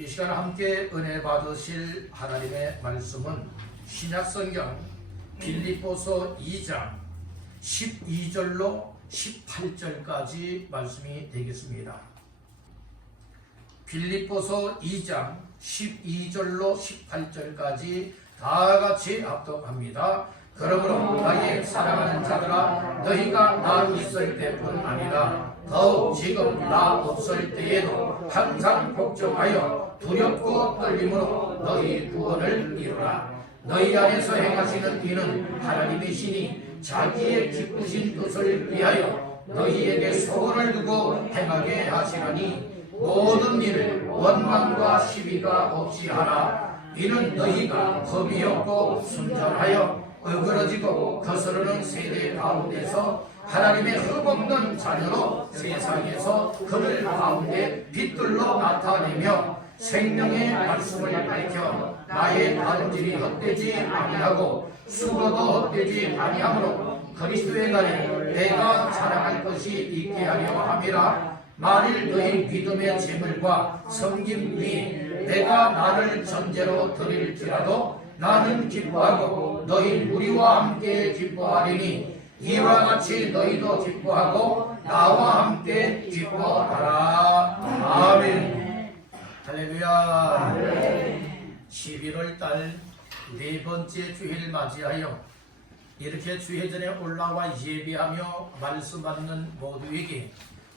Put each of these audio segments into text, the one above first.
이 시간 함께 은혜 받으실 하나님의 말씀은 신약성경 빌립보서 2장 12절로 18절까지 말씀이 되겠습니다. 빌립보서 2장 12절로 18절까지 다 같이 합독합니다. 그러므로 나의 사랑하는 자들아, 너희가 나 있을 때뿐 아니라 더욱 지금 나 없을 때에도 항상 걱정하여 두렵고 떨림으로 너희 구원을 이루라. 너희 안에서 행하시는 이는 하나님이시니 자기의 기쁘신 뜻을 위하여 너희에게 소원을 두고 행하게 하시나니 모든 일을 원망과 시비가 없이 하라. 이는 너희가 범이 없고 순전하여 어그러지고 거스르는 세대 가운데서 하나님의 흠없는 자녀로 세상에서 그들 가운데 빛들로 나타내며 생명의 말씀을 밝혀 나의 간질이 헛되지 아니하고 수고도 헛되지 아니하므로 그리스도의 날에 내가 자랑할 것이 있게 하려 함이라. 만일 너희 믿음의 재물과 섬김 위에 내가 나를 전제로 드릴지라도 나는 기뻐하고 너희 무리와 함께 기뻐하리니 이와 같이 너희도 기뻐하고 나와 함께 기뻐하라. 아멘. 할렐루야. 11월 달 네 번째 주일을 맞이하여 이렇게 주회전에 올라와 예배하며 말씀 받는 모두에게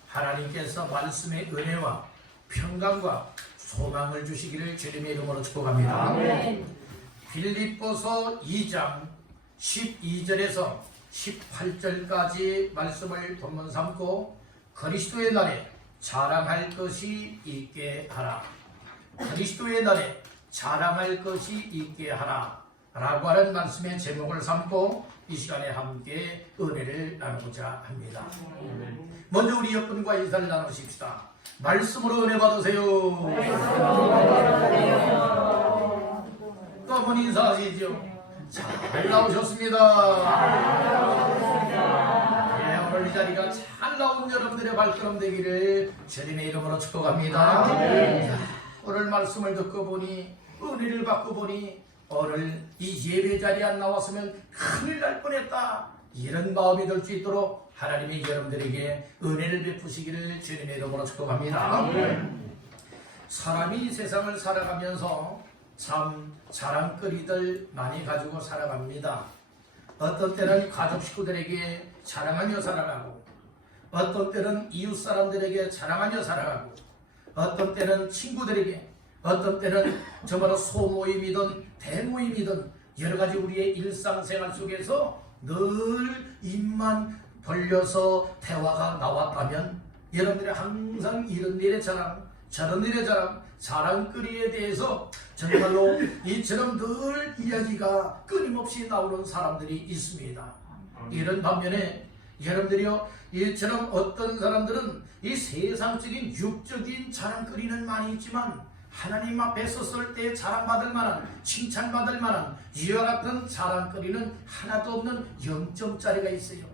하나님께서 말씀의 은혜와 평강과 소망을 주시기를 주님의 이름으로 축복합니다. 아멘. 빌립보서 2장 12절에서 18절까지 말씀을 본문 삼고 그리스도의 날에 자랑할 것이 있게 하라. 그리스도의 날에 자랑할 것이 있게 하라 라고 하는 말씀의 제목을 삼고 이 시간에 함께 은혜를 나누고자 합니다. 먼저 우리 옆분과 인사를 나누십시다. 말씀으로 은혜 받으세요. 또 한 번 인사하시죠. 잘 나오셨습니다. 네, 오늘 이 자리가 잘 나온 여러분들의 발걸음 되기를 주님의 이름으로 축복합니다. 자, 오늘 말씀을 듣고 보니 은혜를 받고 보니 오늘 이 예배 자리에 안 나왔으면 큰일 날 뻔했다, 이런 마음이 들 수 있도록 하나님이 여러분들에게 은혜를 베푸시기를 주님의 이름으로 축복합니다. 사람이 세상을 살아가면서 참 자랑거리들 많이 가지고 살아갑니다. 어떤 때는 가족 식구들에게 자랑하며 살아가고, 어떤 때는 이웃 사람들에게 자랑하며 살아가고, 어떤 때는 친구들에게, 어떤 때는 정말로 소모임이든 대모임이든 여러가지 우리의 일상생활 속에서 늘 입만 벌려서 대화가 나왔다면 여러분들이 항상 이런 일의 자랑, 저런 일의 자랑, 자랑거리에 대해서 정말로 이처럼 늘 이야기가 끊임없이 나오는 사람들이 있습니다. 이런 반면에 여러분들이요, 이처럼 어떤 사람들은 이 세상적인 육적인 자랑거리는 많이 있지만 하나님 앞에 섰을 때 자랑받을 만한, 칭찬받을 만한 이와 같은 자랑거리는 하나도 없는 0점짜리가 있어요.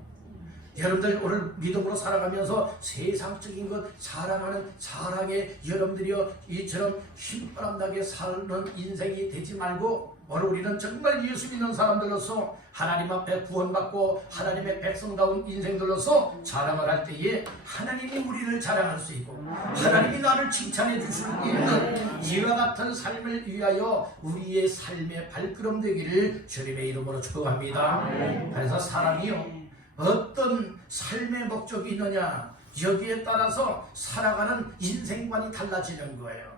여러분들 오늘 믿음으로 살아가면서 세상적인 것 자랑하는 자랑에 여러분들이요 이처럼 힘바람 나게 사는 인생이 되지 말고, 오늘 우리는 정말 예수 믿는 사람들로서 하나님 앞에 구원받고 하나님의 백성다운 인생들로서 자랑을 할 때에 하나님이 우리를 자랑할 수 있고 하나님이 나를 칭찬해 줄 수 있는 이와 같은 삶을 위하여 우리의 삶의 발걸음 되기를 주님의 이름으로 축복합니다. 그래서 사람이요 어떤 삶의 목적이 있느냐, 여기에 따라서 살아가는 인생관이 달라지는 거예요.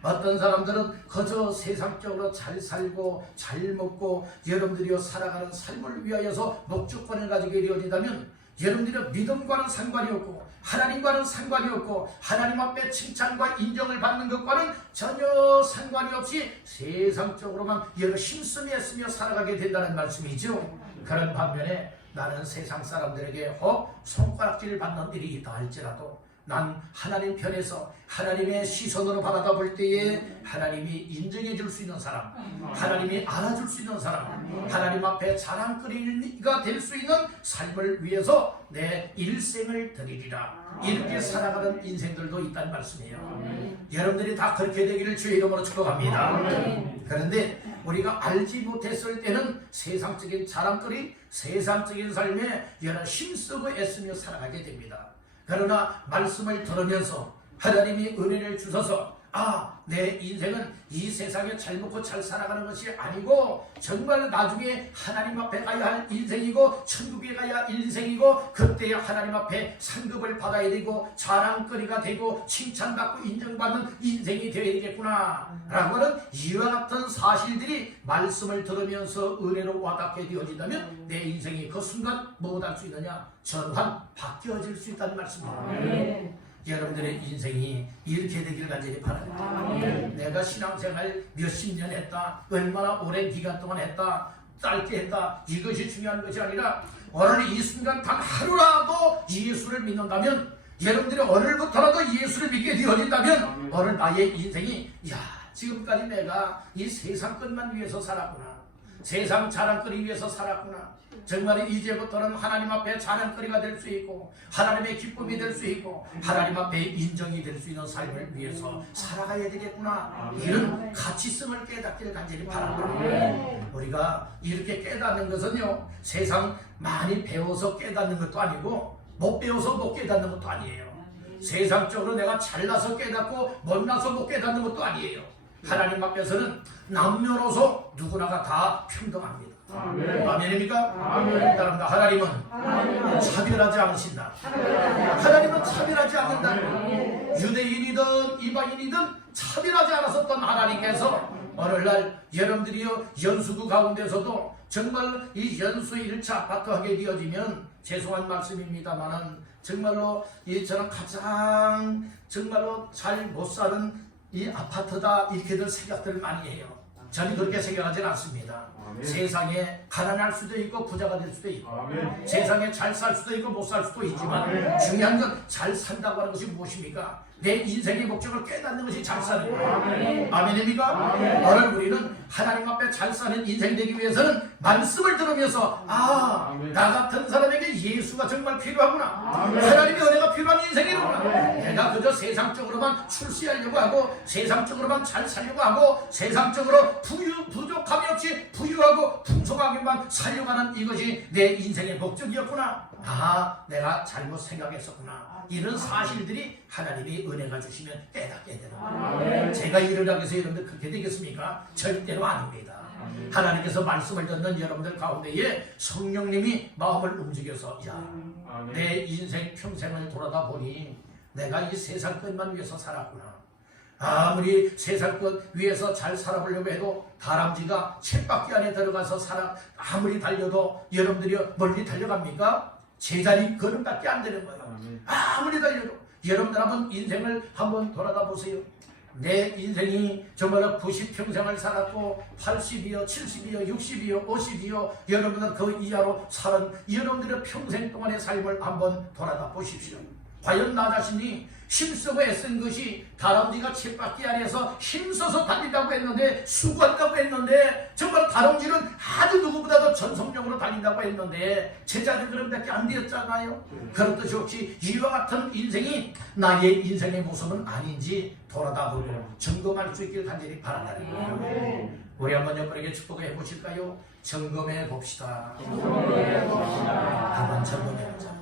어떤 사람들은 그저 세상적으로 잘 살고 잘 먹고 여러분들이 살아가는 삶을 위하여서 목적권을 가지게 되어진다면 여러분들이 믿음과는 상관이 없고 하나님과는 상관이 없고 하나님 앞에 칭찬과 인정을 받는 것과는 전혀 상관이 없이 세상적으로만 여러 힘쓰며 애쓰며 살아가게 된다는 말씀이죠. 그런 반면에 나는 세상 사람들에게 혹 손가락질을 받는 일이 있다 할지라도 난 하나님 편에서 하나님의 시선으로 바라다 볼 때에 하나님이 인정해 줄 수 있는 사람, 하나님이 알아줄 수 있는 사람, 하나님 앞에 자랑거리가 될 수 있는 삶을 위해서 내 일생을 드리리라. 이렇게 살아가는 인생들도 있다는 말씀이에요. 여러분들이 다 그렇게 되기를 주의 이름으로 축복합니다. 그런데 우리가 알지 못했을 때는 세상적인 자랑거리, 세상적인 삶에 여러 힘쓰고 애쓰며 살아가게 됩니다. 그러나 말씀을 들으면서 하나님이 은혜를 주셔서 내 인생은 이 세상에 잘 먹고 잘 살아가는 것이 아니고 정말 나중에 하나님 앞에 가야 할 인생이고 천국에 가야 할 인생이고 그때 하나님 앞에 상급을 받아야 되고 자랑거리가 되고 칭찬받고 인정받는 인생이 되어야 되겠구나 라고 하는 이와 같은 사실들이 말씀을 들으면서 은혜로 와닿게 되어진다면 내 인생이 그 순간 무엇 할 수 있느냐? 전환 바뀌어질 수 있다는 말씀입니다. 여러분들의 인생이 이렇게 되기를 간절히 바랍니다. 내가 신앙생활 몇십 년 했다, 얼마나 오랜 기간 동안 했다, 짧게 했다, 이것이 중요한 것이 아니라 오늘 이 순간 단 하루라도 예수를 믿는다면, 여러분들이 오늘부터라도 예수를 믿게 되어진다면 오늘 나의 인생이 지금까지 내가 이 세상 것만 위해서 살았구나, 세상 자랑거리 위해서 살았구나, 정말 이제부터는 하나님 앞에 자랑거리가 될 수 있고 하나님의 기쁨이 될 수 있고 하나님 앞에 인정이 될 수 있는 삶을 위해서 살아가야 되겠구나, 이런 가치성을 깨닫기를 간절히 바랍니다. 우리가 이렇게 깨닫는 것은요, 세상 많이 배워서 깨닫는 것도 아니고 못 배워서 못 깨닫는 것도 아니에요. 세상적으로 내가 잘나서 깨닫고 못나서 못 깨닫는 것도 아니에요. 하나님 앞에서는 남녀노소 누구나가 다 평등합니다. 아멘입니까? 따릅니다. 하나님은 차별하지 않으신다. 하나님은 차별하지 않는다. 유대인이든 이방인이든 차별하지 않았었던 하나님께서 오늘날 여러분들이요 연수구 가운데서도 정말 이 연수 1차 아파트 하게 되어지면 죄송한 말씀입니다만은 정말로 저는 가장 정말로 잘 못 사는 이 아파트다 이렇게들 생각들을 많이 해요. 저는 그렇게 생각하지는 않습니다. 세상에 가난할 수도 있고 부자가 될 수도 있고 세상에 잘 살 수도 있고 못 살 수도 있지만 중요한 건 잘 산다고 하는 것이 무엇입니까? 내 인생의 목적을 깨닫는 것이 잘 사는 거예요. 아멘입니까? 오늘 우리는 하나님 앞에 잘 사는 인생 되기 위해서는 말씀을 들으면서 나 같은 사람에게 예수가 정말 필요하구나, 하나님의 은혜가 필요한 인생이구나, 내가 그저 세상적으로만 출세하려고 하고 세상적으로만 잘 살려고 하고 세상적으로 부족함이 없이 부유하고 풍성하게만 살려고 하는 이것이 내 인생의 목적이었구나, 내가 잘못 생각했었구나, 이런 사실들이 하나님이 은혜가 주시면 깨닫게 되는, 제가 일을 하기 위해서 여러분들 그렇게 되겠습니까? 절대로 아닙니다. 하나님께서 말씀을 듣는 여러분들 가운데에 성령님이 마음을 움직여서 내 인생 평생을 돌아다 보니 내가 이 세상 것만 위해서 살았구나, 아무리 세상 것 위해서 잘 살아보려고 해도 다람쥐가 쳇바퀴 안에 들어가서 아무리 달려도 여러분들이 멀리 달려갑니까? 제자리 걸음밖에 안 되는 거예요. 아무리 달려도. 여러분들 한번 인생을 한번 돌아다 보세요. 내 인생이 정말로 90평생을 살았고 80이요 70이요 60이요 50이요 여러분들 그 이하로 살은 여러분들의 평생 동안의 삶을 한번 돌아다 보십시오. 과연 나 자신이 힘쓰고 애쓴 것이 다람쥐가 쳇바퀴 안에서 힘써서 달린다고 했는데, 수고한다고 했는데, 정말 다람쥐는 아주 누구보다도 전속력으로 달린다고 했는데 제자들 그런 밖에 안 되었잖아요. 그렇듯이 혹시 이와 같은 인생이 나의 인생의 모습은 아닌지 돌아다보고 점검할 수 있길 간절히 바란다는 거예요. 우리 한번 여러분에게 축복해 보실까요? 점검해 봅시다. 한번 점검해 보자.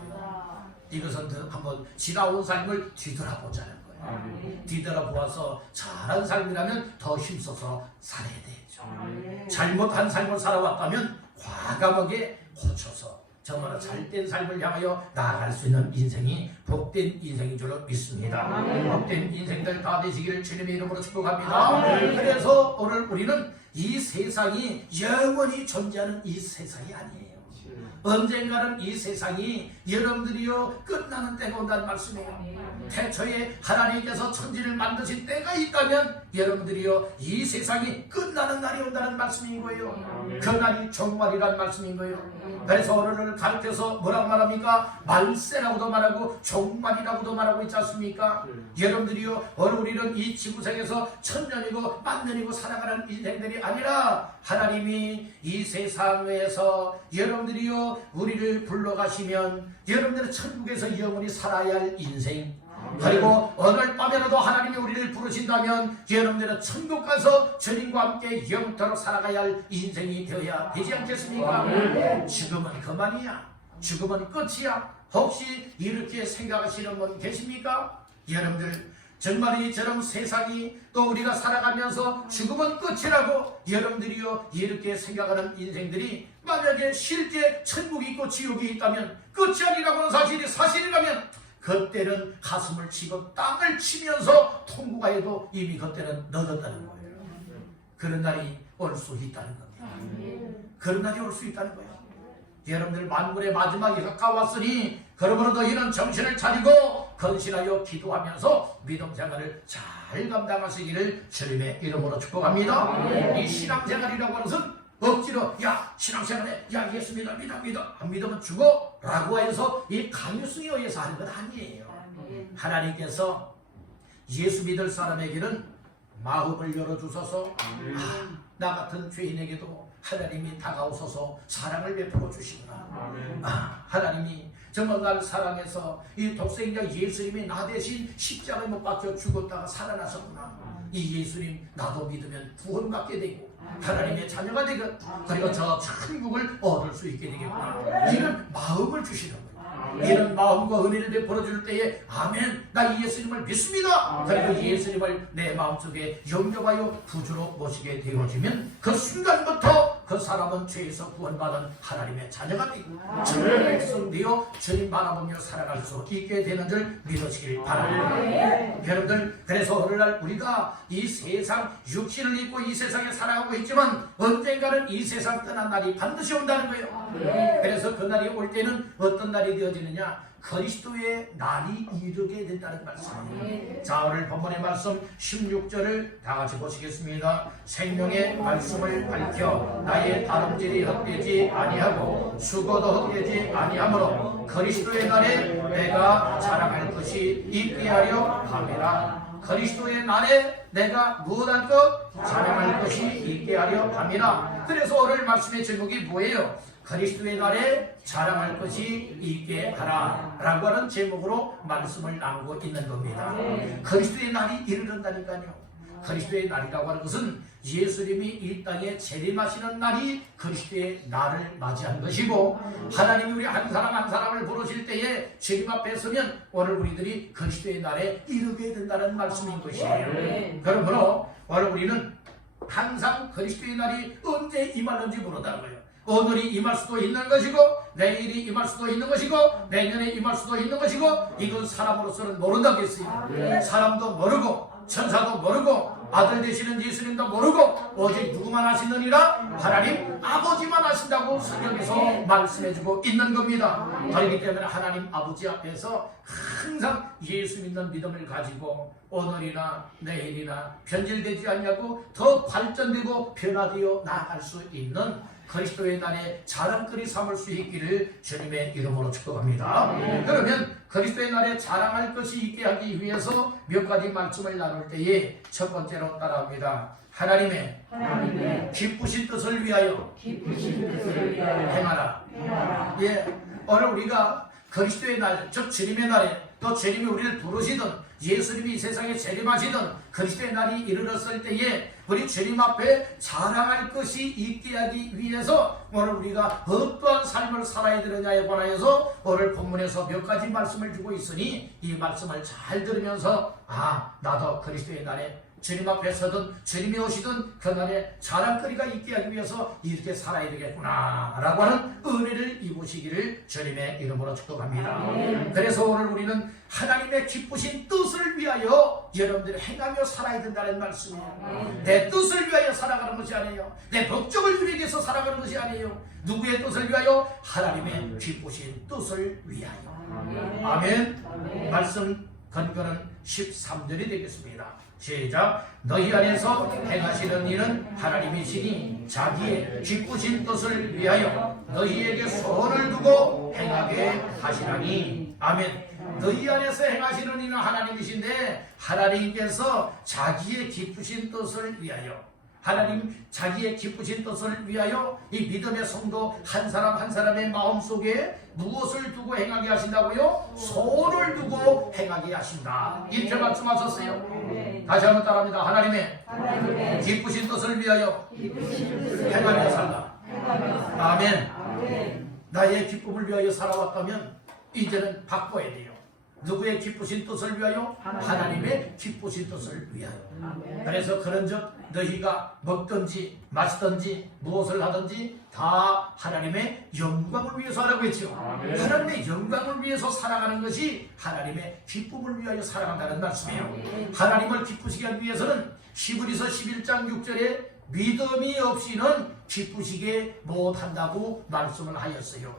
이것은 한번 지나온 삶을 뒤돌아보자는 거예요. 뒤돌아보아서 잘한 삶이라면 더 힘써서 살아야 되죠. 잘못한 삶을 살아왔다면 과감하게 고쳐서 정말 잘된 삶을 향하여 나아갈 수 있는 인생이 복된 인생인 줄로 믿습니다. 복된 인생들 다 되시기를 주님의 이름으로 축복합니다. 그래서 오늘 우리는 이 세상이 영원히 존재하는 이 세상이 아니에요. 언젠가는 이 세상이 여러분들이요 끝나는 때가 온다는 말씀이에요. 태초에 하나님께서 천지를 만드신 때가 있다면 여러분들이요 이 세상이 끝나는 날이 온다는 말씀인 거예요. 그 날이 종말이란 말씀인 거예요. 그래서 오늘을 가르쳐서 뭐라고 말합니까? 말세라고도 말하고 종말이라고도 말하고 있지 않습니까? 여러분들이요 오늘 우리는 이 지구상에서 천년이고 만년이고 살아가는 인생들이 아니라 하나님이 이 세상에서 여러분들이요 우리를 불러가시면 여러분들은 천국에서 영원히 살아야 할 인생, 그리고 오늘 밤에라도 하나님이 우리를 부르신다면 여러분들은 천국 가서 주님과 함께 영원토록 살아가야 할 인생이 되어야 되지 않겠습니까? 죽음은 그만이야. 죽음은 끝이야. 혹시 이렇게 생각하시는 분 계십니까? 여러분들 정말 이처럼 세상이 또 우리가 살아가면서 죽음은 끝이라고 여러분들이요 이렇게 생각하는 인생들이 만약에 실제 천국이 있고 지옥이 있다면 끝이 아니라고 하는 사실이 사실이라면 그때는 가슴을 치고 땅을 치면서 통곡하여도 이미 그때는 늦었다는 거예요. 그런 날이 올 수 있다는 겁니다. 그런 날이 올 수 있다는 거예요. 여러분들 만물의 마지막이 가까웠으니 그러므로 너희는 정신을 차리고 건실하여 기도하면서 믿음 생활을 잘 감당하시기를 주님의 이름으로 축복합니다. 이 신앙생활이라고 하는 것은 억지로 야 신앙생활에 야 예수 믿어 안 믿으면 죽어 라고 해서 이 강요성에 의해서 하는 건 아니에요. 하나님께서 예수 믿을 사람에게는 마음을 열어주셔서 나 같은 죄인에게도 하나님이 다가오셔서 사랑을 베풀어 주시구나. 하나님이 정말 날 사랑해서 이 독생자 예수님이 나 대신 십자가에 못 박혀 죽었다가 살아나셨구나. 이 예수님 나도 믿으면 구원받게 되고 하나님의 자녀가 되고 그리고 저 천국을 얻을 수 있게 되겠구나. 이런 마음을 주시는 거예요. 이런 마음과 은혜를 베풀어 줄 때에 아멘 나 이 예수님을 믿습니다. 그리고 예수님을 내 마음속에 영접하여 구주로 모시게 되어지면 그 순간부터 그 사람은 죄에서 구원받은 하나님의 자녀가 되고 주님의 백성 되어 주님 바라보며 살아갈 수 있게 되는 줄 믿으시길 바랍니다. 여러분들 그래서 오늘날 우리가 이 세상 육신을 입고 이 세상에 살아가고 있지만 언젠가는 이 세상 떠난 날이 반드시 온다는 거예요. 그래서 그 날이 올 때는 어떤 날이 되어지느냐? 그리스도의 날이 이르게 된다는 말씀입니다. 자 오늘 본문의 말씀 16절을 다 같이 보시겠습니다. 생명의 말씀을 밝혀 나의 다름질이 헛되지 아니하고 수고도 헛되지 아니하므로 그리스도의 날에 내가 자랑할 것이 있게 하려 함이라. 그리스도의 날에 내가 무엇할 것? 자랑할 것이 있게 하려 함이라. 그래서 오늘 말씀의 제목이 뭐예요? 그리스도의 날에 자랑할 것이 있게 하라 라고 하는 제목으로 말씀을 나누고 있는 겁니다. 그리스도의 날이 이르는다니까요. 그리스도의 날이라고 하는 것은 예수님이 이 땅에 재림하시는 날이 그리스도의 날을 맞이한 것이고 하나님이 우리 한 사람 한 사람을 부르실 때에 주님 앞에 서면 오늘 우리들이 그리스도의 날에 이르게 된다는 말씀인 것이에요. 그러므로 오늘 우리는 항상 그리스도의 날이 언제 임하는지 모른다고요. 오늘이 임할 수도 있는 것이고 내일이 임할 수도 있는 것이고 내년에 임할 수도 있는 것이고 이건 사람으로서는 모른다고 했어요. 사람도 모르고 천사도 모르고 아들 되시는 예수님도 모르고 오직 누구만 아시느니라 하나님 아버지만 아신다고 성경에서 말씀해주고 있는 겁니다. 그렇기 때문에 하나님 아버지 앞에서 항상 예수 믿는 믿음을 가지고 오늘이나 내일이나 변질되지 않냐고 더 발전되고 변화되어 나아갈 수 있는 그리스도의 날에 자랑거리 삼을 수 있기를 주님의 이름으로 축복합니다. 그러면 그리스도의 날에 자랑할 것이 있게 하기 위해서 몇 가지 말씀을 나눌 때에 첫 번째로 따라합니다. 하나님의 기쁘신 뜻을 위하여 행하라. 예, 오늘 우리가 그리스도의 날, 즉 주님의 날에 또 주님이 우리를 부르시던 예수님이 이 세상에 재림하시던 그리스도의 날이 이르렀을 때에 우리 주님 앞에 자랑할 것이 있게 하기 위해서 오늘 우리가 어떠한 삶을 살아야 되느냐에 관하여서 오늘 본문에서 몇 가지 말씀을 주고 있으니 이 말씀을 잘 들으면서 나도 그리스도의 날에 주님 앞에 서든 주님이 오시든 그날에 자랑거리가 있게 하기 위해서 이렇게 살아야 되겠구나 라고 하는 은혜를 입으시기를 주님의 이름으로 축복합니다. 그래서 오늘 우리는 하나님의 기쁘신 뜻을 위하여 여러분들이 행하며 살아야 된다는 말씀이에요. 내 뜻을 위하여 살아가는 것이 아니에요. 내 목적을 이루기 위해서 살아가는 것이 아니에요. 누구의 뜻을 위하여? 하나님의 기쁘신 뜻을 위하여. 아멘. 말씀 근거는 13절이 되겠습니다. 시작. 너희 안에서 행하시는 일은 하나님이시니 자기의 기쁘신 뜻을 위하여 너희에게 소원을 두고 행하게 하시라니. 아멘. 너희 안에서 행하시는 이는 하나님이신데 하나님께서 자기의 기쁘신 뜻을 위하여, 하나님 자기의 기쁘신 뜻을 위하여 이 믿음의 성도 한 사람 한 사람의 마음속에 무엇을 두고 행하게 하신다고요? 소원을 두고 행하게 하신다. 이렇게 말씀하셨어요. 다시 한번 따라합니다. 하나님의 기쁘신 뜻을 위하여 행하며 살라. 아멘. 나의 기쁨을 위하여 살아왔다면 이제는 바꿔야 돼요. 누구의 기쁘신 뜻을 위하여? 하나님의 기쁘신 뜻을 위하여. 그래서 그런즉 너희가 먹든지 마시든지 무엇을 하든지 다 하나님의 영광을 위해서 하라고 했죠. 하나님의 영광을 위해서 살아가는 것이 하나님의 기쁨을 위하여 살아간다는 말씀이에요. 하나님을 기쁘시게 하기 위해서는 히브리서 11장 6절에 믿음이 없이는 기쁘시게 못한다고 말씀을 하였어요.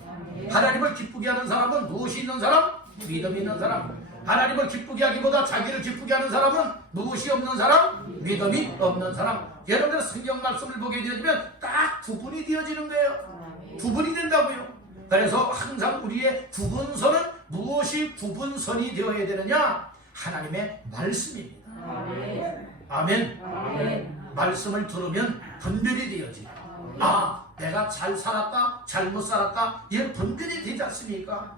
하나님을 기쁘게 하는 사람은 무엇이 있는 사람? 믿음이 있는 사람. 하나님을 기쁘게 하기보다 자기를 기쁘게 하는 사람은 무엇이 없는 사람? 믿음이 없는 사람. 여러분들 성경 말씀을 보게 되어지면 딱 구분이 되어지는 거예요. 구분이 된다고요. 그래서 항상 우리의 구분선은 무엇이 구분선이 되어야 되느냐? 하나님의 말씀입니다. 아멘. 말씀을 들으면 분별이 되어지고, 아, 내가 잘 살았다, 잘못 살았다, 이런 분별이 되지 않습니까?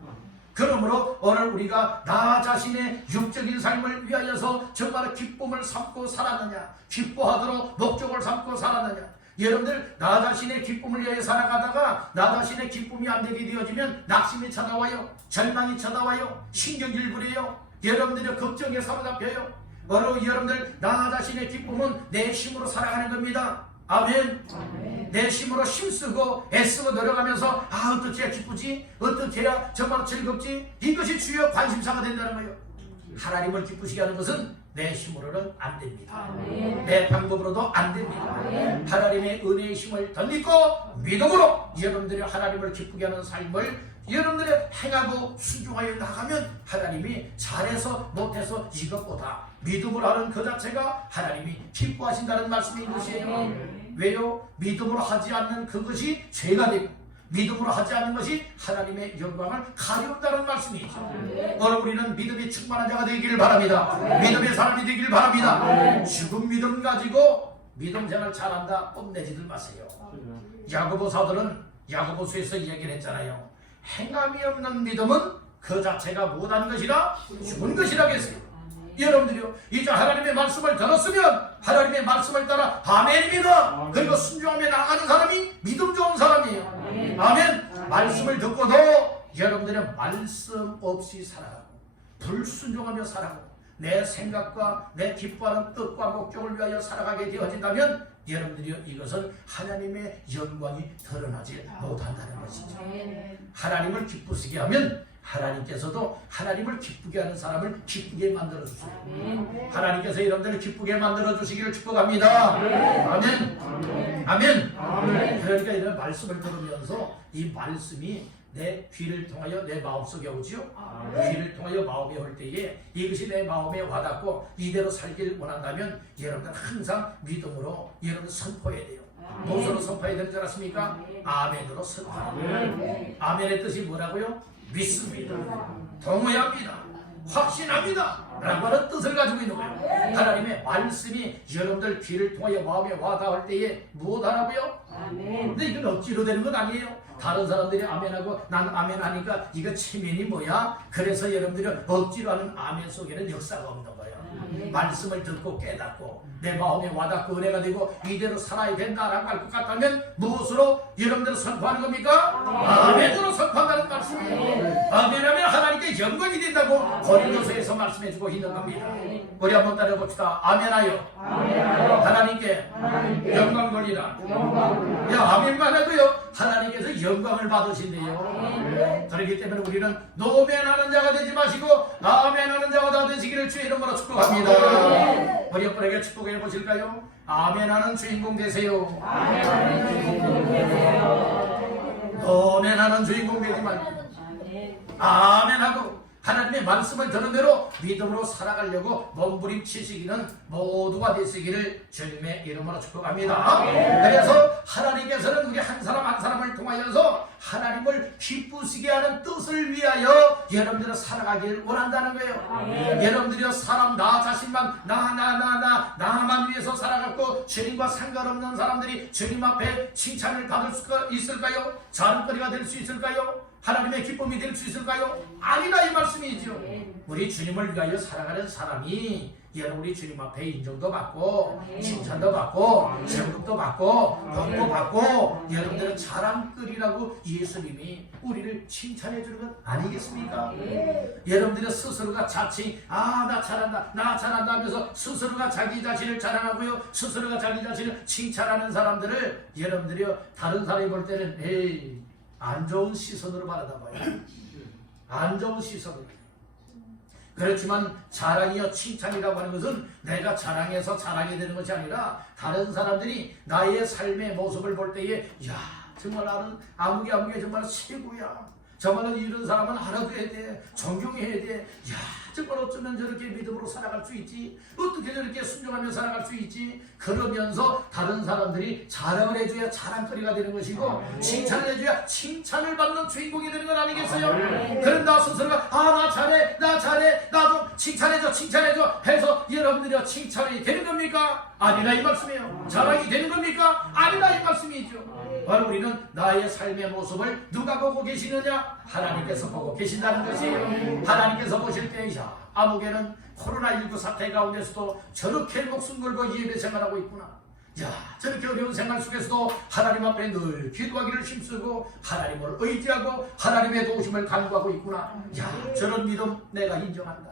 그러므로 오늘 우리가 나 자신의 육적인 삶을 위하여서 정말 기쁨을 삼고 살았느냐, 기뻐하도록 목적을 삼고 살았느냐. 여러분들 나 자신의 기쁨을 위하여 살아가다가 나 자신의 기쁨이 안 되게 되어지면 낙심이 찾아와요, 절망이 찾아와요, 신경질부려요, 여러분들의 걱정에 사로잡혀요. 바로 여러분들 나 자신의 기쁨은 내 힘으로 살아가는 겁니다. 아멘. 내 힘으로 힘쓰고 애쓰고 노력하면서 아, 어떻게 해야 기쁘지? 어떻게 해야 정말 즐겁지? 이것이 주요 관심사가 된다는 거예요. 하나님을 기쁘시게 하는 것은 내 힘으로는 안 됩니다. 내 방법으로도 안 됩니다. 하나님의 은혜의 힘을 덧입고 믿음으로 여러분들이 하나님을 기쁘게 하는 삶을 여러분들이 행하고 순종하여 나가면 하나님이 잘해서 못해서 이것보다 믿음으로 하는 그 자체가 하나님이 기뻐하신다는 말씀인 것이에요. 왜요? 믿음으로 하지 않는 그것이 죄가 되고 믿음으로 하지 않는 것이 하나님의 영광을 가려운다는 말씀이죠. 오늘 우리는 믿음이 충만한 자가 되기를 바랍니다. 믿음의 사람이 되기를 바랍니다. 죽은 믿음 가지고 믿음 생활 잘한다 뽐내지들 마세요. 야고보서들은 야고보서에서 이야기를 했잖아요. 행함이 없는 믿음은 그 자체가 못한 것이라 죽은 것이라고 했어요. 여러분들이요, 이제 하나님의 말씀을 들었으면 하나님의 말씀을 따라 아멘입니다. 그리고 순종하며 나가는 사람이 믿음 좋은 사람이에요. 아멘. 말씀을 듣고도 여러분들의 말씀 없이 살아가고 불순종하며 살아가고 내 생각과 내 기뻐하는 뜻과 목적을 위하여 살아가게 되어진다면 여러분들이 이것은 하나님의 영광이 드러나지 못한다는 것이죠. 하나님을 기쁘시게 하면 하나님께서도 하나님을 기쁘게 하는 사람을 기쁘게 만들어 주세요. 하나님께서 여러분들을 기쁘게 만들어 주시기를 축복합니다. 아멘. 아멘. 그러니까 이런 말씀을 들으면서 이 말씀이 내 귀를 통하여 내 마음속에 오지요. 귀를 통하여 마음에 올 때에 이것이 내 마음에 와닿고 이대로 살길 원한다면 여러분들 항상 믿음으로 여러분 선포해야 돼요. 무엇으로 선포해야 되는 줄 아십니까? 아멘으로 선포합니다. 아멘의 뜻이 뭐라고요? 믿습니다, 동의합니다, 확신합니다 라고 하는 뜻을 가지고 있는 거예요. 하나님의 말씀이 여러분들 귀를 통하여 마음에 와닿을 때에 무엇하라고요? 근데 이건 억지로 되는 건 아니에요. 다른 사람들이 아멘하고 난 아멘하니까 이거 체면이 뭐야? 그래서 여러분들이 억지로 하는 아멘 속에는 역사가 없는 거예요. 말씀을 듣고 깨닫고 내 마음에 와닿고 은혜가 되고 이대로 살아야 된다라고 할 것 같다면 무엇으로 여러분들은 선포하는 겁니까? 아멘으로 선포한다는 말씀이에요. 아멘하면 하나님께 영광이 된다고 고린도서에서 말씀해주고 있는 겁니다. 우리 한번 따라해봅시다. 아멘하여 하나님께 영광 돌리라. 야, 아멘만 해도요 하나님께서 영광을 받으신대요. 그렇기 때문에 우리는 노멘하는 자가 되지 마시고 아멘하는 자가 다 되시기를 주의 이름으로 축복합니다. 우리 옆분에게 축복해 보실까요? 아멘 하는 주인공 되세요. 아멘 하는 주인공 되세요. 아멘 하는 주인공 되지 말고 아멘 하고 하나님의 말씀을 듣는 대로 믿음으로 살아가려고 몸부림치시기는 모두가 되시기를 주님의 이름으로 축복합니다. 그래서 하나님께서는 우리 한 사람 한 사람을 통하여서 하나님을 기쁘시게 하는 뜻을 위하여 여러분들은 살아가기를 원한다는 거예요. 여러분들이 사람 나 자신만 나만 위해서 살아갔고 주님과 상관없는 사람들이 주님 앞에 칭찬을 받을 수가 있을까요? 자랑거리가 될 수 있을까요? 하나님의 기쁨이 될 수 있을까요? 아니다 이 말씀이죠. 우리 주님을 위하여 살아가는 사람이 여러분 우리 주님 앞에 인정도 받고 칭찬도 받고 세움도 받고 복도 받고 여러분들은 자랑거리라고 예수님이 우리를 칭찬해 주는 것 아니겠습니까? 여러분들의 스스로가 자칭 나 잘한다 하면서 스스로가 자기 자신을 자랑하고요 스스로가 자기 자신을 칭찬하는 사람들을 여러분들이 다른 사람이 볼 때는 에이 안 좋은 시선으로 바라다봐요. 안 좋은 시선으로. 그렇지만 자랑이요 칭찬이라고 하는 것은 내가 자랑해서 자랑이 되는 것이 아니라 다른 사람들이 나의 삶의 모습을 볼 때에 야 정말 나는 아무개 정말 최고야. 정말로 이런 사람은 알아둬야 돼. 존경해야 돼. 야 정말 어쩌면 저렇게 믿음으로 살아갈 수 있지. 어떻게 저렇게 순종하며 살아갈 수 있지. 그러면서 다른 사람들이 자랑을 해줘야 자랑거리가 되는 것이고 칭찬을 해줘야 칭찬을 받는 주인공이 되는 건 아니겠어요? 그런 나 스스로가 나 잘해 나도 칭찬해줘 해서 여러분들이 칭찬이 되는 겁니까? 아니라 이 말씀이에요. 자랑이 되는 겁니까? 아니라 이 말씀이죠. 바로 우리는 나의 삶의 모습을 누가 보고 계시느냐? 하나님께서 보고 계신다는 것이에요. 하나님께서 보실 때 아무개는 코로나19 사태 가운데서도 저렇게 목숨 걸고 예배 생활하고 있구나. 저렇게 어려운 생활 속에서도 하나님 앞에 늘 기도하기를 힘쓰고 하나님을 의지하고 하나님의 도우심을 간구하고 있구나. 저런 믿음 내가 인정한다.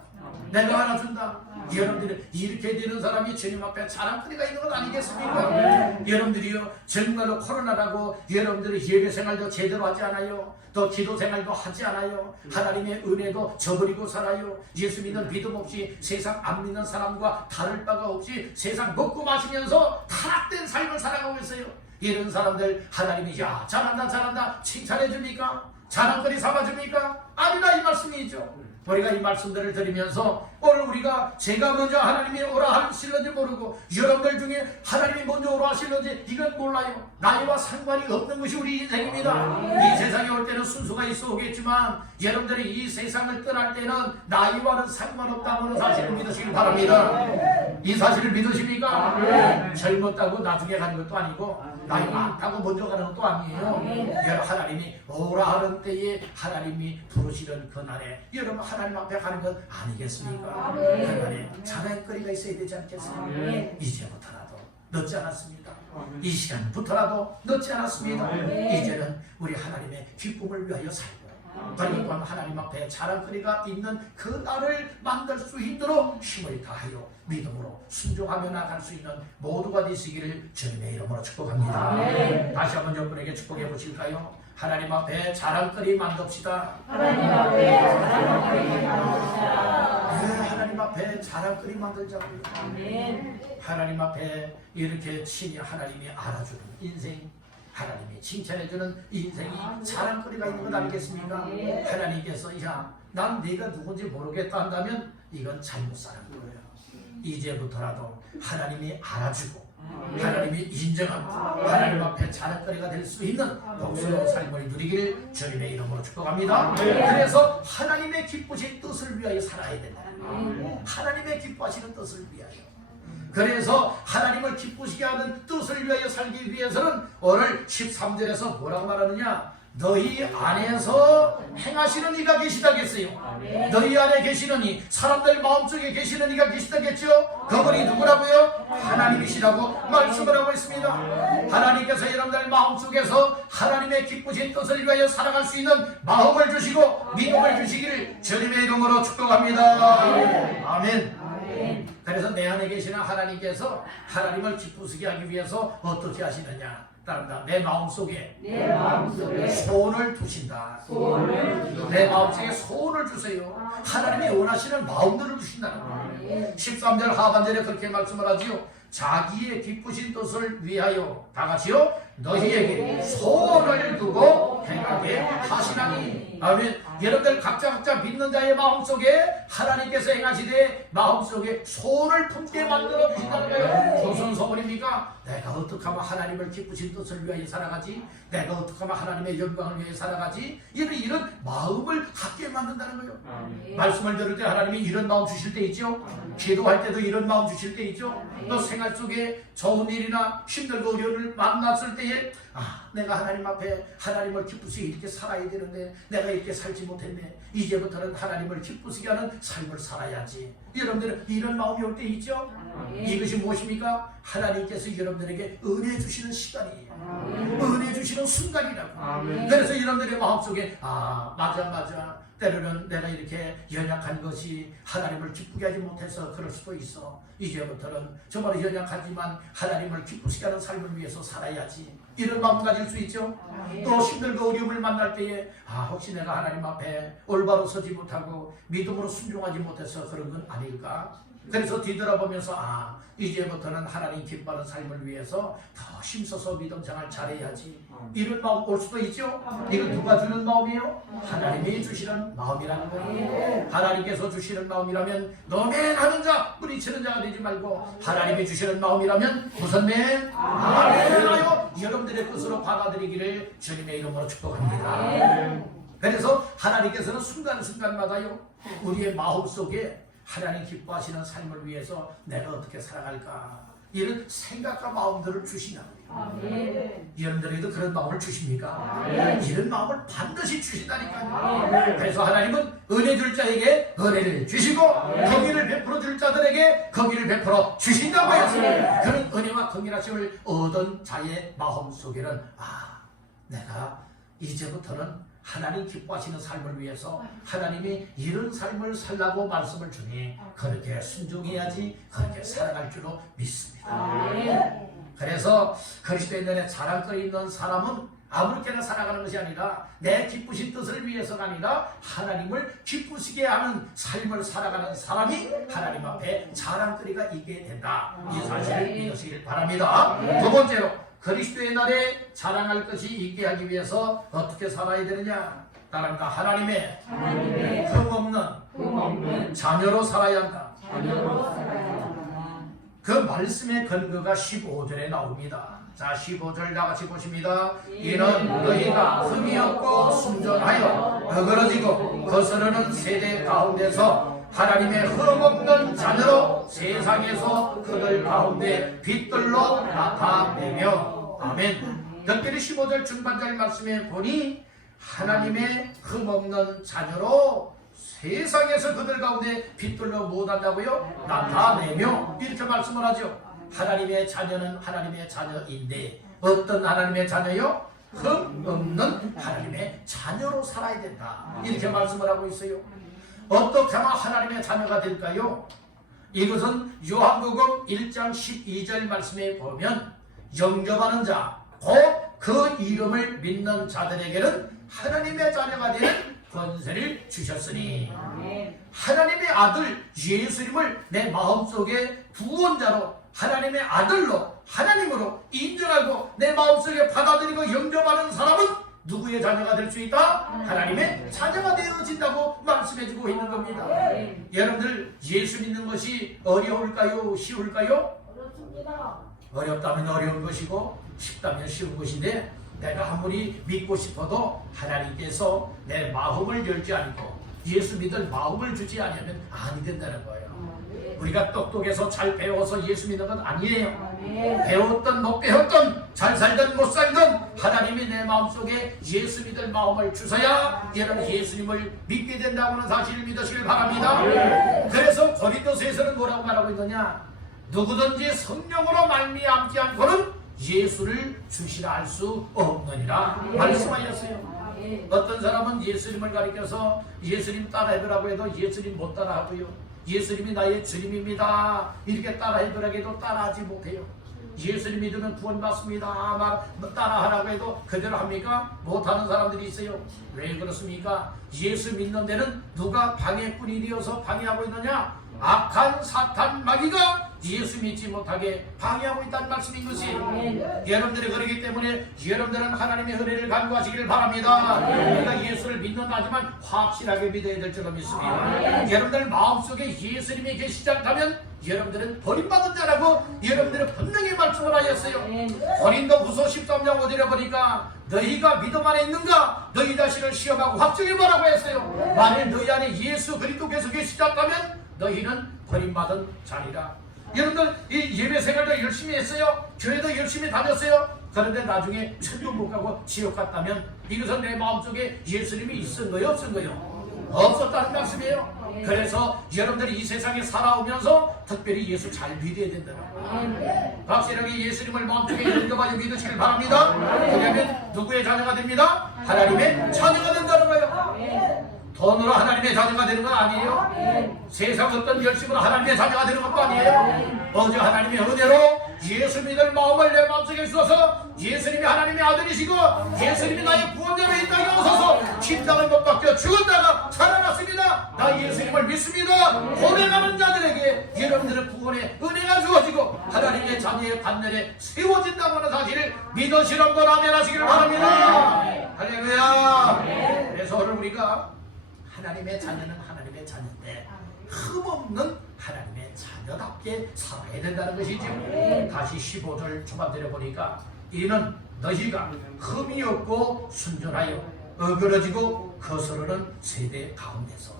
내가 알아준다. 여러분들이 이렇게 되는 사람이 주님 앞에 자랑거리가 있는 건 아니겠습니까? 여러분들이요 정말로 코로나라고 여러분들이 예배 생활도 제대로 하지 않아요. 또 기도 생활도 하지 않아요. 하나님의 은혜도 저버리고 살아요. 예수 믿는 믿음 없이 세상 안 믿는 사람과 다를 바가 없이 세상 먹고 마시면서 타락된 삶을 살아가고 있어요. 이런 사람들 하나님이 잘한다 칭찬해 줍니까? 자랑거리 삼아줍니까? 아니다 이 말씀이죠. 우리가 이 말씀들을 드리면서 오늘 제가 먼저 하나님이 오라 하실는지 모르고 여러분들 중에 하나님이 먼저 오라 하실는지 이건 몰라요. 나이와 상관이 없는 것이 우리 인생입니다. 이 세상에 올 때는 순수가 있어 오겠지만 여러분들이 이 세상을 떠날 때는 나이와는 상관없다는 사실을 믿으시길 바랍니다. 이 사실을 믿으십니까? 젊었다고 나중에 가는 것도 아니고 나이 많다고 먼저 가는 것도 아니에요. 여러분 하나님이 오라 하는 때에 하나님이 부르시는 그날에 여러분 하나님 앞에 가는 건 아니겠습니까? 그날에 자랑거리가 있어야 되지 않겠습니까? 이제부터라도 늦지 않았습니다. 이 시간부터라도 늦지 않았습니다. 이제는 우리 하나님의 기쁨을 위하여 살고 그리고 하나님 앞에 자랑거리가 있는 그 날을 만들 수 있도록 힘을 다하여 믿음으로 순종하며 나갈 수 있는 모두가 되시기를 주님의 이름으로 축복합니다. 다시 한번 여러분에게 축복해 보실까요? 하나님 앞에 자랑거리 만듭시다. 하나님 앞에 자랑거리 만듭시다. 하나님 앞에 자랑거리 만들자고요. 아멘. 하나님 앞에 이렇게 친히 하나님이 알아주는 인생, 하나님이 칭찬해주는 인생이 자랑거리가 있는 것 아니겠습니까? 하나님께서 난 네가 누군지 모르겠다 한다면 이건 잘못 사는 거예요. 이제부터라도 하나님이 알아주고 하나님이 인정하고 하나님 앞에 자랑거리가 될 수 있는 복스러운 삶을 누리기를 주님의 이름으로 축복합니다. 그래서 하나님의 기쁘신 뜻을 위하여 살아야 된다. 하나님의 기뻐하시는 뜻을 위하여. 그래서 하나님을 기쁘시게 하는 뜻을 위하여 살기 위해서는 오늘 13절에서 뭐라고 말하느냐? 너희 안에서 행하시는 이가 계시다겠어요. 너희 안에 계시는 이, 사람들 마음속에 계시는 이가 계시다겠죠. 그분이 누구라고요? 하나님이시라고 말씀을 하고 있습니다. 하나님께서 여러분들 마음속에서 하나님의 기쁘신 뜻을 위하여 살아갈 수 있는 마음을 주시고 믿음을 주시기를 주님의 이름으로 축복합니다. 아멘. 그래서 내 안에 계시는 하나님께서 하나님을 기쁘시게 하기 위해서 어떻게 하시느냐? 따른다. 내 마음속에 내 마음속에 소원을 두신다. 소원을 주시옵소서. 내 마음속에 소원을 주세요. 하나님이 원하시는 마음들을 주신다는 거예요. 13절 하반절에 그렇게 말씀을 하지요. 자기의 기쁘신 뜻을 위하여 다 같이요 너희에게 소원을 두고 행하게 하시나니. 아멘. 여러분들 각자 믿는 자의 마음속에 하나님께서 행하시되 마음속에 소원을 품게 만들어 주신다는 거예요. 무슨 소원입니까? 내가 어떻게 하면 하나님을 기쁘신 뜻을 위하여 살아가지? 내가 어떻게 하면 하나님의 영광을 위해 살아가지? 이런 마음을 갖게 만든다는 거예요. 말씀을 들을 때 하나님이 이런 마음 주실 때 있죠. 기도할 때도 이런 마음 주실 때 있죠. 또 생활 속에 좋은 일이나 힘들고 어려움을 만났을 때에 내가 하나님 앞에 하나님을 기쁘시게 이렇게 살아야 되는데 내가 이렇게 살지 못했네. 이제부터는 하나님을 기쁘시게 하는 삶을 살아야지. 여러분들은 이런 마음이 올 때 있죠. 이것이 무엇입니까? 하나님께서 여러분들에게 은혜 주시는 시간이에요. 은혜 주시는 순간이라고. 그래서 여러분들의 마음속에 맞아 때로는 내가 이렇게 연약한 것이 하나님을 기쁘게 하지 못해서 그럴 수도 있어. 이제부터는 정말 연약하지만 하나님을 기쁘시게 하는 삶을 위해서 살아야지. 이런 마음 가질 수 있죠. 또 힘들고 어려움을 만날 때에 혹시 내가 하나님 앞에 올바로 서지 못하고 믿음으로 순종하지 못해서 그런 건 아닐까? 그래서 뒤돌아보면서 이제부터는 하나님 기뻐하는 삶을 위해서 더 힘써서 믿음 생활 잘해야지. 이런 마음 올 수도 있죠. 이건 누가 주는 마음이에요? 하나님이 주시는 마음이라는 거예요. 하나님께서 주시는 마음이라면 너맨하는 자 뿌리치는 자가 되지 말고 하나님이 주시는 마음이라면 무슨 맨? 아멘하여 여러분들의 뜻으로 받아들이기를 주님의 이름으로 축복합니다. 그래서 하나님께서는 순간순간마다요 우리의 마음속에 하나님 기뻐하시는 삶을 위해서 내가 어떻게 살아갈까 이런 생각과 마음들을 주시냐. 여러분들에게도 그런 마음을 주십니까? 이런 마음을 반드시 주신다니까요. 그래서 하나님은 은혜 줄 자에게 은혜를 주시고 긍휼을 베풀어 줄 자들에게 긍휼을 베풀어 주신다고 했어요. 그런 은혜와 긍휼하심을 얻은 자의 마음속에는 내가 이제부터는 하나님 기뻐하시는 삶을 위해서 하나님이 이런 삶을 살라고 말씀을 주니 그렇게 순종해야지 그렇게 살아갈 줄로 믿습니다. 그래서 그리스도의 눈에 자랑거리 있는 사람은 아무렇게나 살아가는 것이 아니라 내 기쁘신 뜻을 위해서가 아니라 하나님을 기쁘시게 하는 삶을 살아가는 사람이 하나님 앞에 자랑거리가 있게 된다. 이 사실을 믿으시길 바랍니다. 두 번째로 그리스도의 날에 자랑할 것이 있게 하기 위해서 어떻게 살아야 되느냐? 따릅니다. 하나님의 흠없는 자녀로 살아야 한다. 그 말씀의 근거가 15절에 나옵니다. 자, 15절 다같이 보십니다. 이는 너희가 흠이 없고 순전하여 어그러지고 거스르는 세대 가운데서 하나님의 흠없는 자녀로 세상에서 그들 가운데 빛들로 나타내며. 아멘. 특별히 15절 중반절 말씀에 보니 하나님의 흠없는 자녀로 세상에서 그들 가운데 빛들로 못한다고요? 나타내며 이렇게 말씀을 하죠. 하나님의 자녀는 하나님의 자녀인데 어떤 하나님의 자녀요? 흠없는 하나님의 자녀로 살아야 된다. 이렇게 말씀을 하고 있어요. 어떻게 하면 하나님의 자녀가 될까요? 이것은 요한복음 1장 12절 말씀에 보면 영접하는 자, 곧 그 이름을 믿는 자들에게는 하나님의 자녀가 되는 권세를 주셨으니 하나님의 아들 예수님을 내 마음속에 구원자로 하나님의 아들로 하나님으로 인정하고 내 마음속에 받아들이고 영접하는 사람은 누구의 자녀가 될 수 있다? 하나님의 자녀가 되어진다고 말씀해주고 있는 겁니다. 여러분들 예수 믿는 것이 어려울까요? 쉬울까요? 어렵습니다. 어렵다면 어려운 것이고 쉽다면 쉬운 것인데 내가 아무리 믿고 싶어도 하나님께서 내 마음을 열지 않고 예수 믿을 마음을 주지 않으면 아니 된다는 거예요. 우리가 똑똑해서 잘 배워서 예수 믿는 건 아니에요. 배웠던 못 배웠던 잘 살든 못 살든 하나님이 내 마음속에 예수 믿을 마음을 주셔야 여러분 예수님을 믿게 된다고 하는 사실을 믿으시길 바랍니다. 그래서 고린도서에서는 뭐라고 말하고 있느냐? 누구든지 성령으로 말미암지 않고는 예수를 주시라 할 수 없느니라 말씀하셨어요. 어떤 사람은 예수님을 가리켜서 예수님 따라해보라고 해도 예수님 못 따라하고요. 예수님이 나의 주님입니다 이렇게 따라해보라고 해도 따라하지 못해요. 예수님 믿으면 구원받습니다 따라하라고 해도 그대로 합니까? 못하는 사람들이 있어요. 왜 그렇습니까? 예수 믿는 데는 누가 방해꾼이 되어서 방해하고 있느냐? 악한 사탄 마귀가 예수 믿지 못하게 방해하고 있다는 말씀인 것이. 여러분들이 그러기 때문에 여러분들은 하나님의 은혜를 간구하시기를 바랍니다. 우리가 예수를 믿는다지만 확실하게 믿어야 될 줄로 믿습니다. 여러분들 마음속에 예수님이 계시지 않다면 여러분들은 버림받은 자라고 여러분들은 분명히 말씀을 하셨어요. 고린도후서 13장 5절에 보니까 너희가 믿음 안에 있는가 너희 자신을 시험하고 확증해보라고 했어요. 만일 너희 안에 예수 그리스도께서 계시지 않다면 너희는 버림받은 자리라. 여러분들 이 예배 생활도 열심히 했어요. 교회도 열심히 다녔어요. 그런데 나중에 천국 못 가고 지옥 갔다면 이것은 내 마음속에 예수님이 있은 거예요, 없은 거예요? 없었다는 말씀이에요. 그래서 여러분들이 이 세상에 살아오면서 특별히 예수 잘 믿어야 된다는 거예요. 확실하게 예수님을 마음속에 영접하여 믿으시길 바랍니다. 그러면 누구의 자녀가 됩니다? 하나님의 자녀가 된다는 거예요. 돈으로 하나님의 자녀가 되는 건 아니에요. 세상 어떤 열심으로 하나님의 자녀가 되는 것도 아니에요. 오직 하나님의 은혜로 예수 믿을 마음을 내 마음속에 주어서 예수님이 하나님의 아들이시고 예수님이 나의 구원자로 이 땅에 오셔서 십자가에 못 박혀 죽었다가 살아났습니다. 나 예수님을 믿습니다. 고백하는 자들에게 여러분들의 구원의 은혜가 주어지고 하나님의 자녀의 반열에 세워진다고 하는 사실을 믿으시는 분 아멘 하시기를 바랍니다. 할렐루야. 그래서 오늘 우리가 하나님의 자녀는 하나님의 자녀인데 흠없는 하나님의 자녀답게 살아야 된다는 것이죠. 다시 15절 초반절에 보니까 이는 너희가 흠이 없고 순전하여 어그러지고 거스르는 세대 가운데서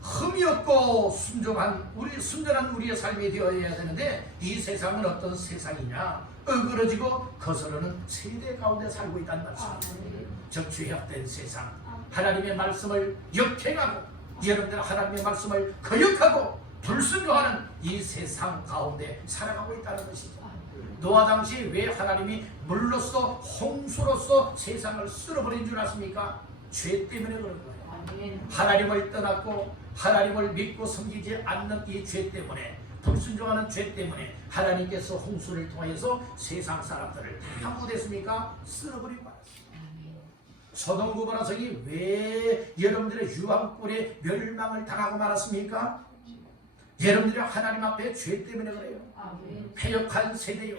흠이 없고 순전한 우리의 삶이 되어야 되는데 이 세상은 어떤 세상이냐? 어그러지고 거스르는 세대 가운데 살고 있다는 말씀입니다. 즉 죄악된 세상, 하나님의 말씀을 역행하고 여러분들 하나님의 말씀을 거역하고 불순종하는 이 세상 가운데 살아가고 있다는 것이죠. 노아 당시 왜 하나님이 물로써 홍수로서 세상을 쓸어버린 줄 아십니까? 죄 때문에 그런 거예요. 하나님을 떠났고 하나님을 믿고 섬기지 않는 이 죄 때문에, 불순종하는 죄 때문에 하나님께서 홍수를 통해서 세상 사람들을 다 못했습니까? 쓸어버린 거예요. 소돔 고모라 성이 왜 여러분들의 유황불에 멸망을 당하고 말았습니까? 여러분들이 하나님 앞에 죄 때문에 그래요. 패역한 세대요.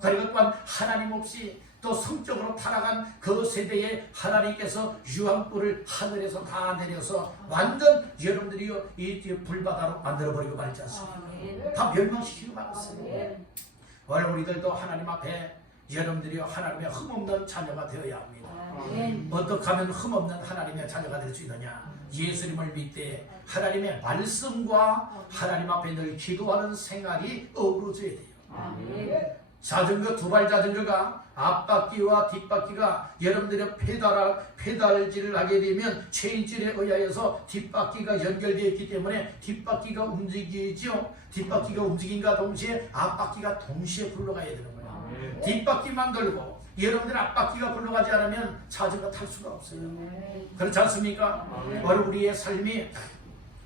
그리고 또한 하나님 없이 또 성적으로 타락한 그 세대에 하나님께서 유황불을 하늘에서 다 내려서 완전 여러분들이요 이 불바다로 만들어버리고 말지 않습니까? 다 멸망시키고 말았어요. 오늘 우리들도 하나님 앞에 여러분들이 하나님의 흠없는 자녀가 되어야 합니다. 어떻게 하면 흠없는 하나님의 자녀가 될 수 있느냐? 예수님을 믿되 하나님의 말씀과 하나님 앞에 늘 기도하는 생활이 어우러져야 돼요. 자전거, 두발 자전거가 앞바퀴와 뒷바퀴가 여러분들의 페달질을 하게 되면 체인질에 의하여서 뒷바퀴가 연결되어 있기 때문에 뒷바퀴가 움직이죠. 뒷바퀴가 움직임과 동시에 앞바퀴가 동시에 굴러가야 되는 거예요. 뒷바퀴만 돌고 여러분들 앞바퀴가 굴러가지 않으면 자전거 탈 수가 없어요. 그렇지 않습니까? 오늘 우리의 삶이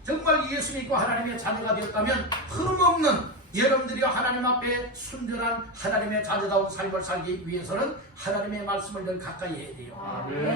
정말 예수 믿고 하나님의 자녀가 되었다면 흠없는 여러분들이 하나님 앞에 순전한 하나님의 자녀다운 삶을 살기 위해서는 하나님의 말씀을 늘 가까이 해야 돼요.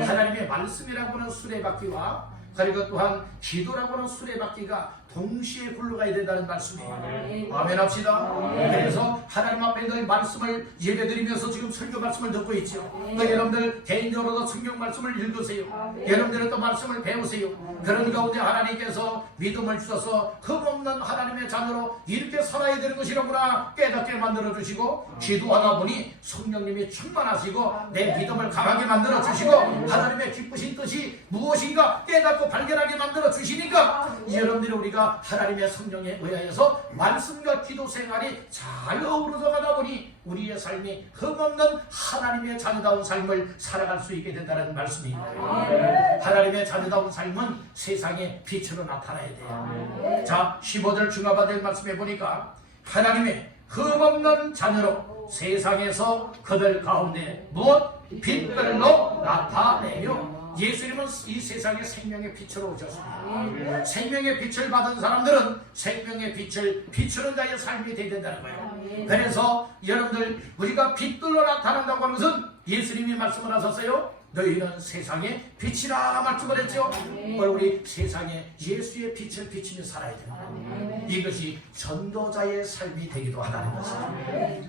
하나님의 말씀이라고 하는 수레바퀴와 그리고 또한 기도라고 하는 수레바퀴가 동시에 굴러가야 된다는 말씀이에요. 아멘 합시다. 그래서 하나님 앞에 늘 말씀을 예배드리면서 지금 설교 말씀을 듣고 있죠. 또 여러분들 개인적으로도 성경 말씀을 읽으세요. 여러분들은 또 말씀을 배우세요. 그런 가운데 하나님께서 믿음을 주셔서 흠없는 하나님의 자녀로 이렇게 살아야 되는 것이라구나 깨닫게 만들어주시고 기도하다 보니 성령님이 충만하시고 내 믿음을 강하게 만들어주시고 하나님의 기쁘신 뜻이 무엇인가 깨닫고 발견하게 만들어주시니까 여러분들이 우리가 하나님의 성령에 의하여서 말씀과 기도 생활이 잘 어우러져 가다 보니 우리의 삶이 흠없는 하나님의 자녀다운 삶을 살아갈 수 있게 된다는 말씀입니다. 하나님의 자녀다운 삶은 세상의 빛으로 나타나야 돼요. 자, 15절 중하반절 말씀해 보니까 하나님의 흠없는 자녀로 세상에서 그들 가운데 무엇? 빛별로 나타내며 예수님은 이 세상에 생명의 빛으로 오셨습니다. 생명의 빛을 받은 사람들은 생명의 빛을 비추는 자의 삶이 되어야 된다는 거예요. 그래서 여러분들, 우리가 빛들로 나타난다고 하는 것은 예수님이 말씀을 하셨어요. 너희는 세상의 빛이라 말씀을 했죠. 우리 세상에 예수의 빛을 비추며 살아야 됩니다. 이것이 전도자의 삶이 되기도 하다는 것이죠.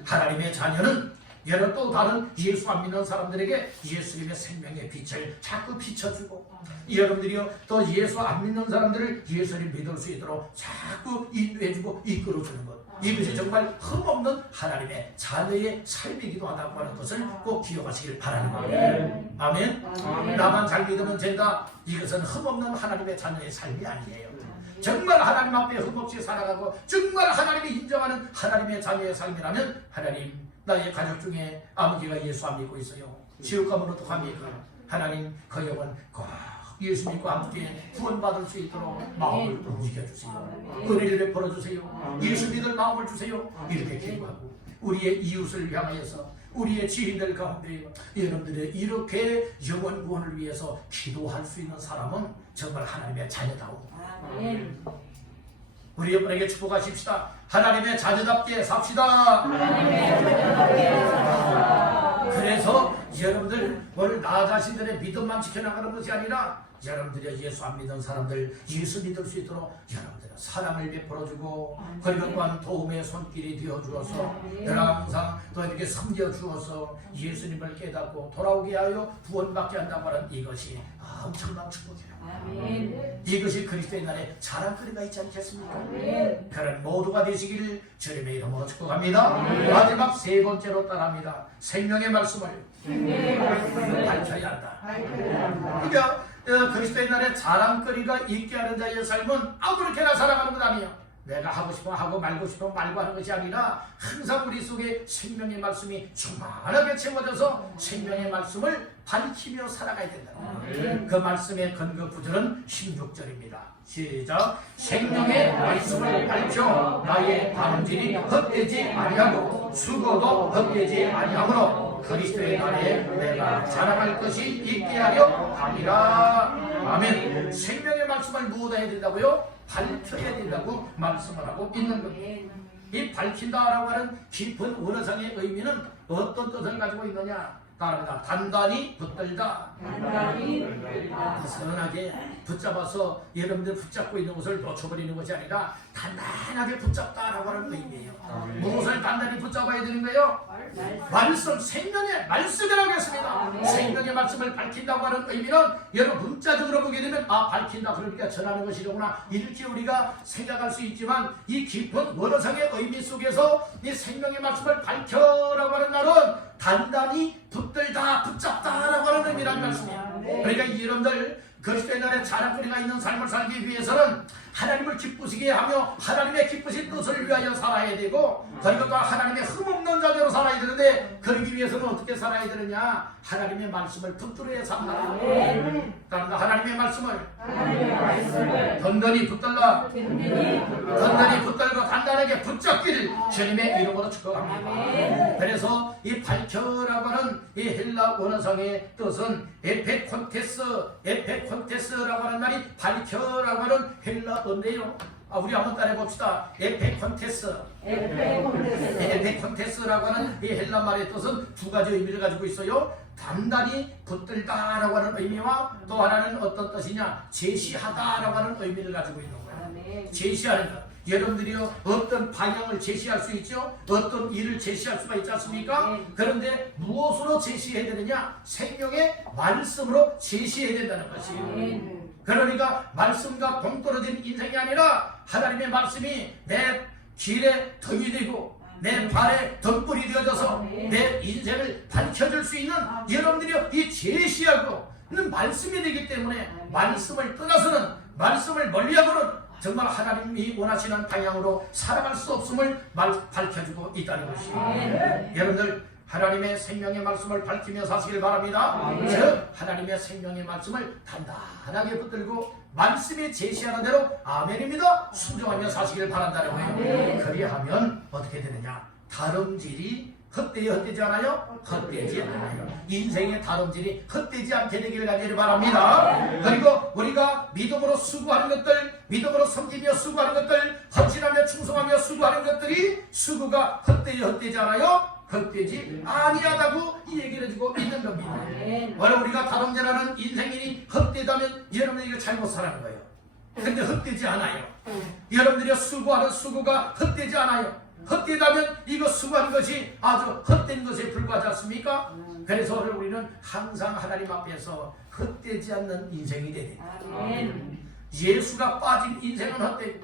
하나님의 자녀는 여러 또 다른 예수 안 믿는 사람들에게 예수님의 생명의 빛을 자꾸 비춰주고, 여러분들이요 또 예수 안 믿는 사람들을 예수를 믿을 수 있도록 자꾸 인도해주고 이끌어주는 것, 이것이 정말 흠없는 하나님의 자녀의 삶이기도 하다고 하는 것을 꼭 기억하시길 바라는 거예요. 아멘. 나만 잘 믿으면 된다, 이것은 흠없는 하나님의 자녀의 삶이 아니에요. 정말 하나님 앞에 흠없이 살아가고 정말 하나님이 인정하는 하나님의 자녀의 삶이라면, 하나님, 나의 가족 중에 아버지가 예수 안 믿고 있어요. 지옥 가면 어떡합니까? 하나님, 그 영혼 꼭 예수 믿고 함께 구원받을 수 있도록 마음을 움직여주세요. 은혜를 베풀어주세요. 예수 믿을 마음을 주세요. 이렇게 기도하고, 우리의 이웃을 향하여서, 우리의 지인들 가운데 여러분들의 이렇게 영혼 구원을 위해서 기도할 수 있는 사람은 정말 하나님의 자녀다워. 우리 여러분에게 축복하십시다. 하나님의 자녀답게 삽시다. 그래서 여러분들 오늘 나 자신들의 믿음만 지켜나가는 것이 아니라, 여러분들이 예수 안 믿는 사람들 예수 믿을 수 있도록 여러분들은 사랑을 베풀어주고, 그리고 또한 도움의 손길이 되어주어서 항상 또 이렇게 섬겨주어서 예수님을 깨닫고 돌아오게 하여 구원받게 한다고 하는 이것이 엄청난 축복이에요. 이것이 그리스도의 날에 자랑거리가 있지 않겠습니까? 그런 모두가 되시기를 주님의 이름으로 축복합니다. 마지막 세 번째로 따라합니다. 생명의 말씀을 밝혀야 한다. 그러니까 그리스도의 날에 자랑거리가 있게 하는 자의 삶은 아무렇게나 살아가는 것 아니에요. 내가 하고 싶으면 하고 말고 싶으면 말고 하는 것이 아니라, 항상 우리 속에 생명의 말씀이 충만하게 채워져서 생명의 말씀을 밝히며 살아가야 된다. 그 말씀의 근거 구절은 16절입니다. 시작. 생명의 말씀을 밝혀 나의 다름질이 헛되지 아니하고 수고도 헛되지 아니하므로 그리스도의 날에 내가 자랑할 것이 있게 하려 함이라. 아멘. 생명의 말씀을 무엇 해야 된다고요? 밝혀야 된다고 말씀을 하고 있는 겁니다. 이 밝힌다라고 하는 깊은 원어상의 의미는 어떤 뜻을 가지고 있느냐? 따릅니다. 단단히 붙들다. 선하게 붙잡아서 여러분들 붙잡고 있는 것을 놓쳐버리는 것이 아니라 단단하게 붙잡다라고 하는 의미예요. 무엇을 단단히 붙잡아야 되는 거예요? 말씀, 생명의 말씀이라고 했습니다. 생명의 말씀을 밝힌다고 하는 의미는 여러분 문자적으로 보게 되면 밝힌다, 그러니까 전하는 것이로구나, 이렇게 우리가 생각할 수 있지만, 이 깊은 원어상의 의미 속에서 이 생명의 말씀을 밝혀라고 하는 말은 단단히 붙들다, 붙잡다라고 하는 의미라는 말씀이에요. 그러니까 여러분들 그리스도의 날에 자랑거리가 있는 삶을 살기 위해서는 하나님을 기쁘시게 하며 하나님의 기쁘신 뜻을 위하여 살아야 되고, 그리고 또 하나님의 흠없는 자녀로 살아야 되는데, 그러기 위해서는 어떻게 살아야 되느냐? 하나님의 말씀을 붙들어야 산다. 그러니까 하나님의 말씀을 든든히 붙들라. 든든히 붙들고 단단하게 붙잡기를 주님의 이름으로 축복합니다. 그래서 이 밝혀라고 하는 이 헬라 원어상의 뜻은 에페콘테스라고 하는 말이 밝혀라고 하는 헬라어인데요. 우리 한번 따라해 봅시다. 에페콘테스라고 하는 이 헬라 말의 뜻은 두 가지 의미를 가지고 있어요. 단단히 붙들다라고 하는 의미와 또 하나는 어떤 뜻이냐? 제시하다라고 하는 의미를 가지고 있는 거예요. 제시하는 것. 여러분들이요 어떤 방향을 제시할 수 있죠? 어떤 일을 제시할 수가 있지 않습니까? 그런데 무엇으로 제시해야 되느냐? 생명의 말씀으로 제시해야 된다는 것이에요. 그러니까 말씀과 동떨어진 인생이 아니라 하나님의 말씀이 내 길에 등이 되고 내 발에 등불이 되어져서 내 인생을 밝혀줄 수 있는, 여러분들이 이 제시하고는 말씀이 되기 때문에 말씀을 떠나서는, 말씀을 멀리하고는 정말 하나님이 원하시는 방향으로 살아갈 수 없음을 밝혀주고 있다는 것이에요. 여러분들 하나님의 생명의 말씀을 밝히며 사시길 바랍니다. 즉 하나님의 생명의 말씀을 단단하게 붙들고 말씀이 제시하는 대로 아멘입니다. 순종하며 사시길 바란다는 거예요. 그리하면 어떻게 되느냐? 다름질이 헛되지 않아요? 헛되지 않아요. 인생의 다름질이 헛되지 않게 되기를 간절히 바랍니다. 그리고 우리가 믿음으로 수고하는 것들, 믿음으로 섬기며 수고하는 것들, 헌신하며 충성하며 수고하는 것들이 수고가 헛되지 않아요? 헛되지 아니하다고 이 얘기를 해주고 있는 겁니다. 원래 우리가 다름질하는 인생이 헛되다면 여러분들이 이거 잘못 살아는 거예요. 근데 헛되지 않아요. 여러분들이 수고하는 수고가 헛되지 않아요. 헛되다면 이거 수고하는 것이 아주 헛된 것에 불과하지 않습니까? 그래서 오늘 우리는 항상 하나님 앞에서 헛되지 않는 인생이 되야 됩니다. 예수가 빠진 인생은 헛되고,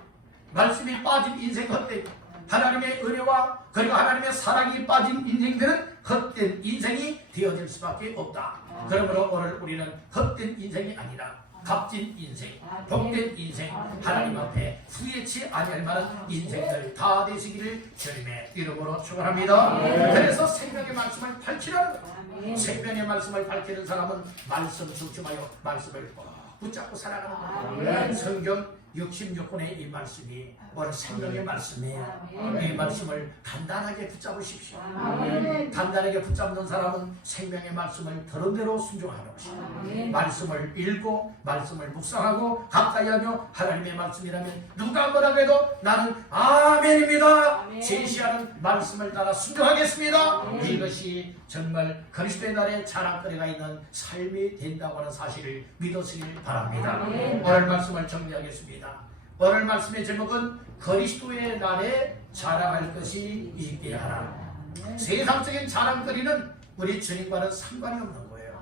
말씀이 빠진 인생은 헛되고, 하나님의 은혜와 그리고 하나님의 사랑이 빠진 인생들은 헛된 인생이 되어질 수밖에 없다. 그러므로 오늘 우리는 헛된 인생이 아니라 값진 인생, 복된 인생, 하나님 앞에 후회치 아니할 만한 인생들 다 되시기를 주님의 이름으로 축원합니다. 그래서 생명의 말씀을 밝히라는 거예요. 생명의 말씀을 밝히는 사람은 말씀 중심하여 말씀을 붙잡고 살아가는 거예요. 성경 66권의 이 말씀이 오늘 생명의 말씀이에요. 이 말씀을 단단하게 붙잡으십시오. 단단하게 붙잡는 사람은 생명의 말씀을 들은 대로 순종하는 것입니다. 말씀을 읽고 말씀을 묵상하고 가까이 하며 하나님의 말씀이라면 누가 뭐라고 해도 나는 아멘입니다. 제시하는 말씀을 따라 순종하겠습니다. 이것이 정말 그리스도의 날에 자랑거리가 있는 삶이 된다고 하는 사실을 믿으시길 바랍니다. 오늘 말씀을 정리하겠습니다. 오늘 말씀의 제목은 그리스도의 날에 자랑할 것이 있게 하라. 세상적인 자랑거리는 우리 주님과는 상관이 없는 거예요.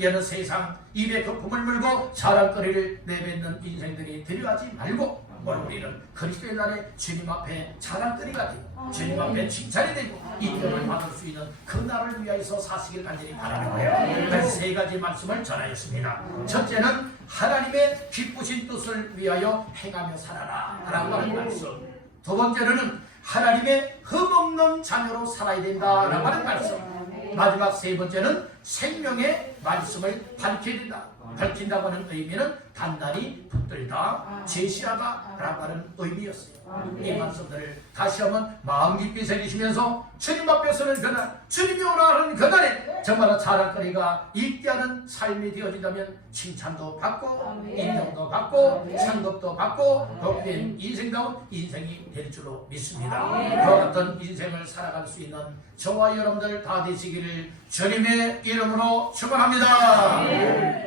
여느 세상 입에 거품을 물고 자랑거리를 내뱉는 인생들이 되려하지 말고 오늘 우리는 그리스도의 날에 주님 앞에 자랑거리가 되고 주님 앞에 칭찬이 되고 인정을 받을 수 있는 그 날을 위하여서 사시길 간절히 바라는 거예요. 그래서 세 가지 말씀을 전하였습니다. 첫째는 하나님의 기쁘신 뜻을 위하여 행하며 살아라 라고 하는 말씀. 두 번째로는 하나님의 흠없는 자녀로 살아야 된다라고 하는 말씀. 마지막 세 번째는 생명의 말씀을 밝혀야 된다. 밝힌다고 하는 의미는 단단히 붙들다, 제시하다 라고 하는 의미였어요. 이 말씀들을 다시 한번 마음 깊이 새기시면서 주님 앞에 서는 그날, 주님이 오라는 그날에 정말 자랑거리가 있게 하는 삶이 되어진다면 칭찬도 받고 인정도 받고 상급도 받고 복된 인생다운 인생이 될 줄로 믿습니다. 그와 같은 인생을 살아갈 수 있는 저와 여러분들 다 되시기를 주님의 이름으로 축원합니다.